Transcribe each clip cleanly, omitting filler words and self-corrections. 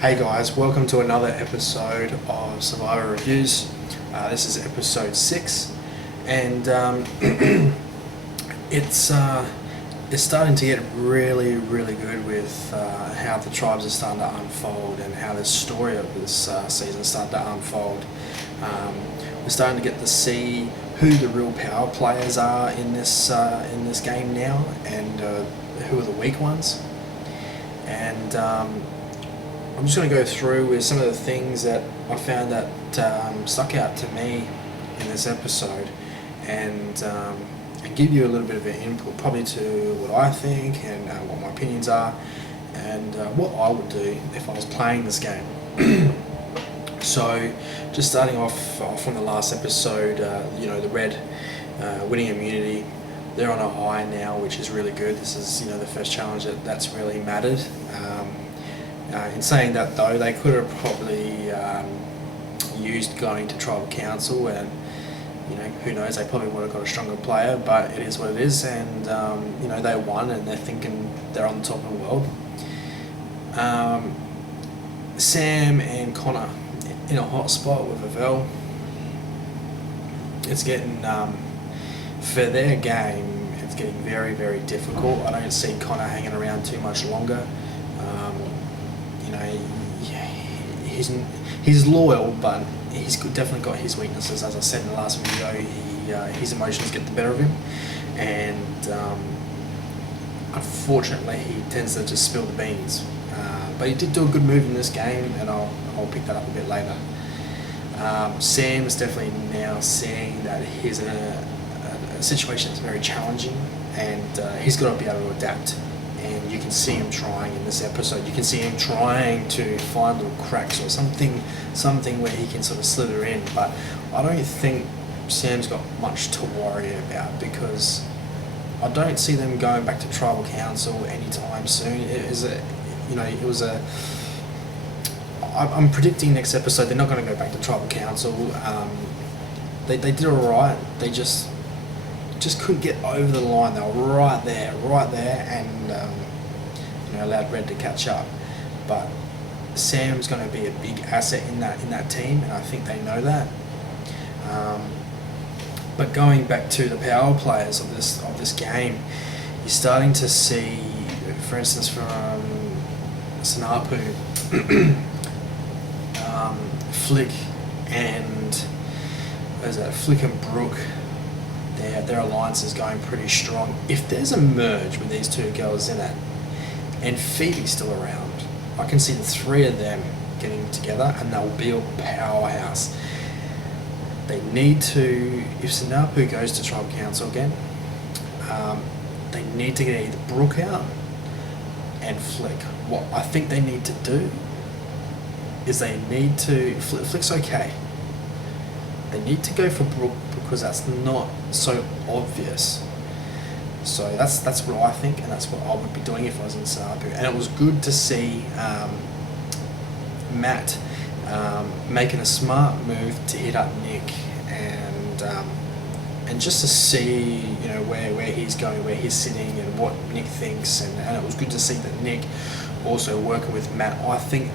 Hey guys, welcome to another episode of Survivor Reviews. This is episode 6, and it's starting to get really good with how the tribes are starting to unfold and how the story of this season is starting to unfold. We're starting to get to see who the real power players are in this game now, and who are the weak ones. And I'm just going to go through with some of the things that I found that stuck out to me in this episode, and give you a little bit of an input, probably to what I think and what my opinions are, and what I would do if I was playing this game. So, just starting off from the last episode, the Red winning immunity. They're on a high now, which is really good. This is the first challenge that's really mattered. In saying that though, they could have probably used going to tribal council, and who knows, they probably would have got a stronger player, but it is what it is, and they won and they're thinking they're on the top of the world. Sam and Connor in a hot spot with Avelle. It's getting for their game, it's getting very difficult. I don't see Connor hanging around too much longer. He's loyal, but he's definitely got his weaknesses. As I said in the last video, his emotions get the better of him, and unfortunately he tends to just spill the beans. But he did do a good move in this game, and I'll pick that up a bit later. Sam is definitely now seeing that he's in a situation that's very challenging, and he's got to be able to adapt. And you can see him trying in this episode. You can see him trying to find little cracks or something where he can sort of slither in. But I don't think Sam's got much to worry about, because I don't see them going back to tribal council anytime soon. I'm predicting next episode they're not going to go back to tribal council. They did alright. They just couldn't get over the line. They were right there, and allowed Red to catch up. But Sam's going to be a big asset in that team, and I think they know that. But going back to the power players of this game, you're starting to see, for instance, from Sanapu, Flick and Flick and Brooke. Their alliance is going pretty strong. If there's a merge with these two girls in it, and Phoebe's still around, I can see the three of them getting together, and they'll be a powerhouse. They need to, if Sanapu goes to tribal council again, they need to get either Brooke out and Flick. What I think they need to do is Flick's okay. They need to go for Brooke, because that's not so obvious. So that's what I think, and that's what I would be doing if I was in Sanapu. And it was good to see Matt making a smart move to hit up Nick, and just to see where he's going, where he's sitting, and what Nick thinks, and it was good to see that Nick also working with Matt. I think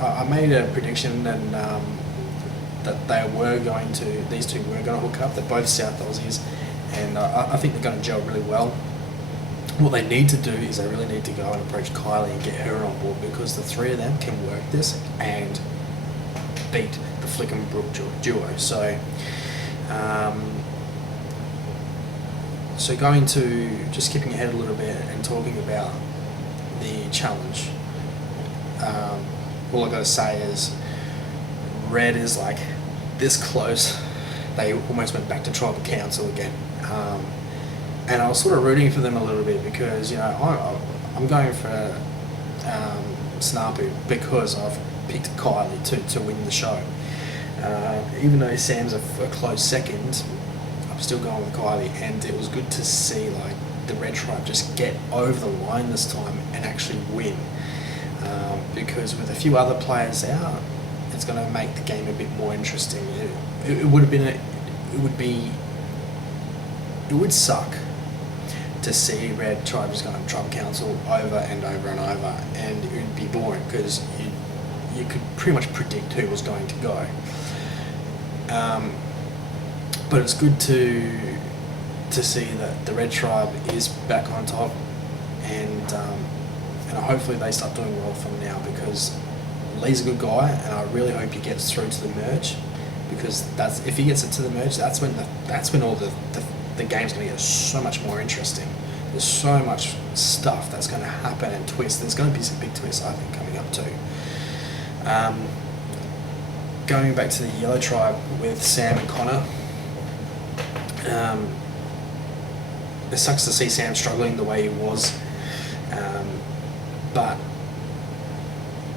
I made a prediction, and that these two were going to hook up. They're both South Aussies, and I think they're going to gel really well. What they need to do is they really need to go and approach Kylie and get her on board, because the three of them can work this and beat the Flick and Brooke duo. So going to, just skipping ahead a little bit and talking about the challenge, all I got to say is Red is like this close. They almost went back to tribal council again, and I was sort of rooting for them a little bit, because I'm going for Sanapu, because I've picked Kylie to win the show. Even though Sam's a close second, I'm still going with Kylie, and it was good to see the Red Tribe just get over the line this time and actually win, because with a few other players out, it's going to make the game a bit more interesting. It would suck to see Red Tribe just going to tribal council over and over and over, and it would be boring, because you could pretty much predict who was going to go. But it's good to see that the Red Tribe is back on top, and hopefully they start doing well from now, because Lee's a good guy, and I really hope he gets through to the merge, because if he gets it to the merge, that's when all the game's going to get so much more interesting. There's so much stuff that's going to happen and twist. There's going to be some big twists, I think, coming up too. Going back to the Yellow Tribe with Sam and Connor, it sucks to see Sam struggling the way he was, but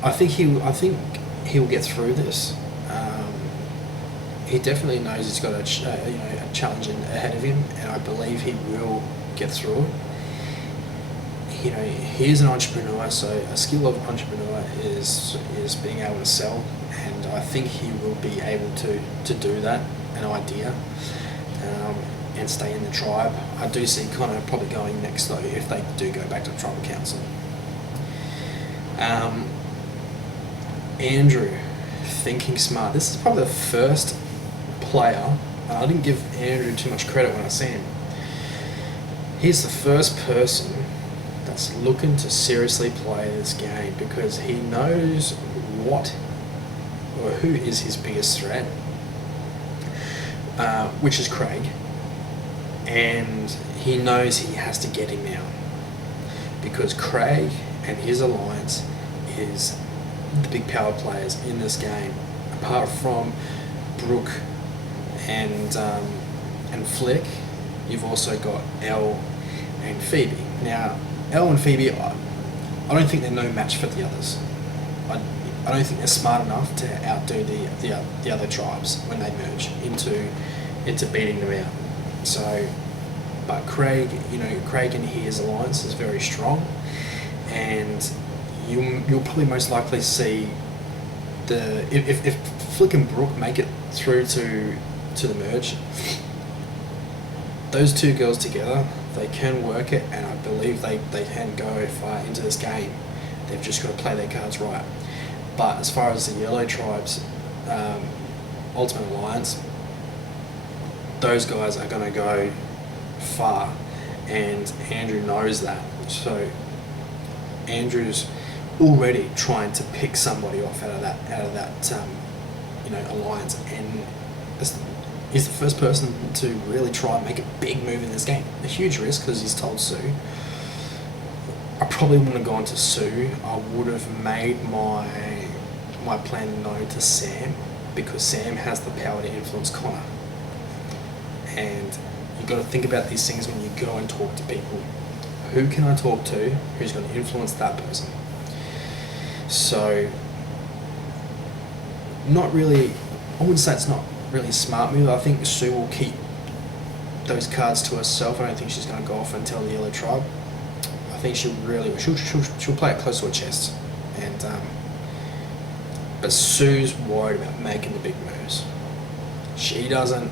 I think he'll get through this. He definitely knows he's got a challenge ahead of him, and I believe he will get through it. He is an entrepreneur, so a skill of entrepreneur is being able to sell, and I think he will be able to do that, an idea, and stay in the tribe. I do see Connor probably going next, though, if they do go back to the tribal council. Andrew, thinking smart. This is probably the first player, and I didn't give Andrew too much credit when I see him. He's the first person that's looking to seriously play this game, because he knows who is his biggest threat, which is Craig, and he knows he has to get him now, because Craig and his alliance is the big power players in this game. Apart from Brooke and Flick, you've also got Elle and Phoebe. Now, Elle and Phoebe, I don't think they're no match for the others. I don't think they're smart enough to outdo the other tribes when they merge into beating them out. So, but Craig and his alliance is very strong, and you'll probably most likely see if Flick and Brooke make it through to the merge, those two girls together, they can work it, and I believe they can go far into this game. They've just got to play their cards right. But as far as the Yellow Tribe's Ultimate Alliance, those guys are going to go far, and Andrew knows that. So Andrew's already trying to pick somebody off out of that alliance, and he's the first person to really try and make a big move in this game. A huge risk, because he's told Sue. I probably wouldn't have gone to Sue. I would have made my plan known to Sam, because Sam has the power to influence Connor. And you've got to think about these things when you go and talk to people. Who can I talk to who's going to influence that person? So, not really, I wouldn't say it's not really a smart move. I think Sue will keep those cards to herself. I don't think she's going to go off and tell the Yellow Tribe. I think she'll play it close to her chest. And but Sue's worried about making the big moves. She doesn't.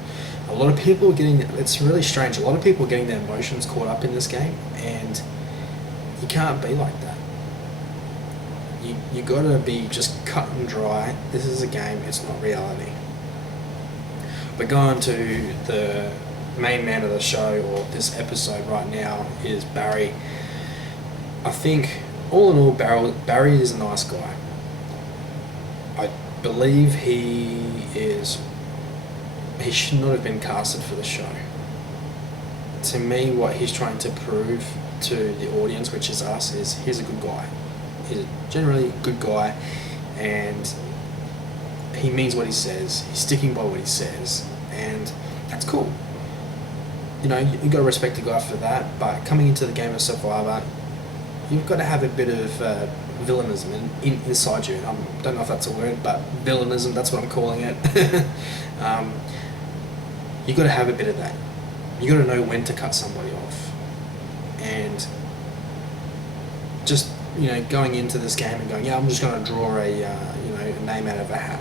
A lot of people are getting, it's really strange, a lot of people are getting their emotions caught up in this game, and you can't be like that. You got to be just cut and dry. This is a game, it's not reality. But going to the main man of the show, or this episode right now, is Barry. I think, all in all, Barry is a nice guy. I believe he should not have been casted for the show. To me, what he's trying to prove to the audience, which is us, is he's a good guy. He's a generally good guy, and he means what he says. He's sticking by what he says, and that's cool. You got to respect the guy for that, but coming into the game of Survivor, you've got to have a bit of villainism inside you. I don't know if that's a word, but villainism, that's what I'm calling it. You've got to have a bit of that. You've got to know when to cut somebody off. And just, going into this game and going, I'm just going to draw a name out of a hat.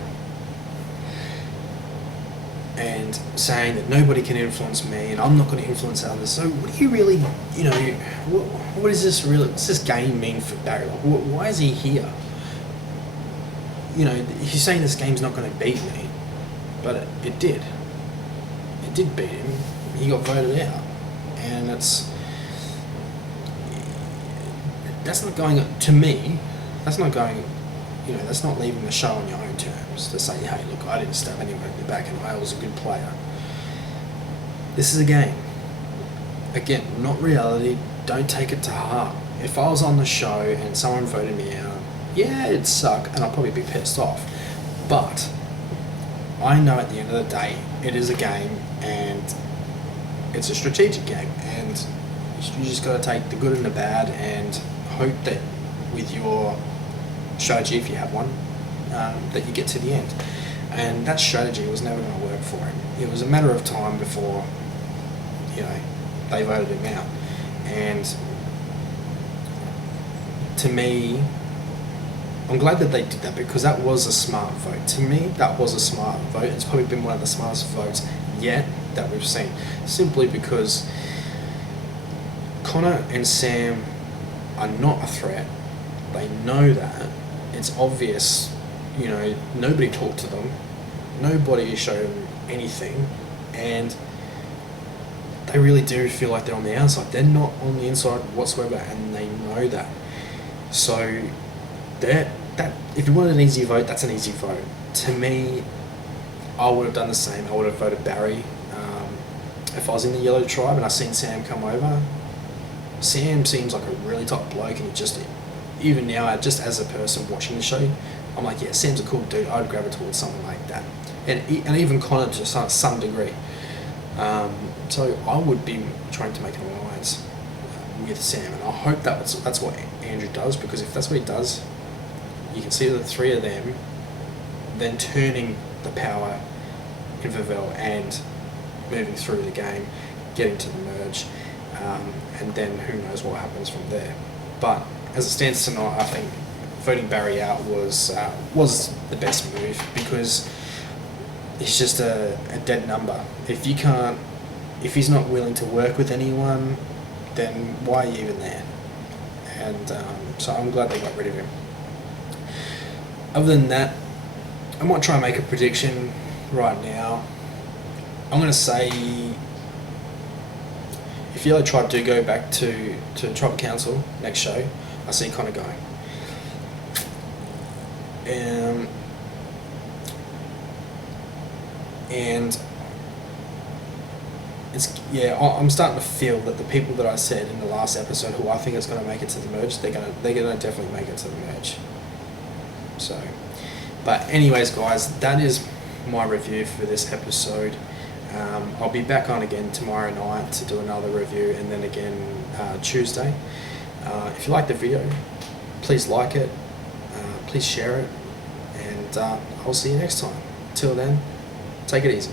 And saying that nobody can influence me and I'm not going to influence others. So what do you really, what is this really, what's this game mean for Barry? Why is he here? you know, he's saying this game's not going to beat me, but it did. It did beat him. He got voted out, and that's not going to me. That's not going. You know, that's not leaving the show on your own terms to say, hey, look, I didn't stab anyone in the back and I was a good player. This is a game. Again, not reality. Don't take it to heart. If I was on the show and someone voted me out, yeah, it'd suck and I'll probably be pissed off. But I know at the end of the day, it is a game and it's a strategic game, and you just got to take the good and the bad and hope that with your strategy, if you have one, that you get to the end. And that strategy was never going to work for him. It was a matter of time before, you know, they voted him out. And to me, I'm glad that they did that, because that was a smart vote. To me, that was a smart vote. It's probably been one of the smartest votes yet that we've seen, simply because Connor and Sam are not a threat. They know that. It's obvious, you know, nobody talked to them. Nobody showed them anything. And they really do feel like they're on the outside. They're not on the inside whatsoever, and they know that. So that if you wanted an easy vote, that's an easy vote. To me, I would have done the same. I would have voted Barry. If I was in the Yellow Tribe and I seen Sam come over, Sam seems like a really top bloke, and he just, even now, just as a person watching the show, I'm like, yeah, Sam's a cool dude. I'd gravitate towards someone like that, and even Connor to some degree. So I would be trying to make an alliance with Sam, and I hope that's what Andrew does, because if that's what he does, you can see the three of them then turning the power in Vavell and moving through the game, getting to the merge, and then who knows what happens from there. But as it stands tonight, I think voting Barry out was the best move, because it's just a dead number. If he's not willing to work with anyone, then why are you even there? And so I'm glad they got rid of him. Other than that, I might try and make a prediction right now. I'm going to say, if Yellow Tribe do go back to Tribal Council next show, I see Connor going. And I'm starting to feel that the people that I said in the last episode who I think is going to make it to the merge, they're going to definitely make it to the merge. So, but anyways, guys, that is my review for this episode. I'll be back on again tomorrow night to do another review, and then again Tuesday. If you like the video, please like it, please share it, and I'll see you next time. Till then, take it easy.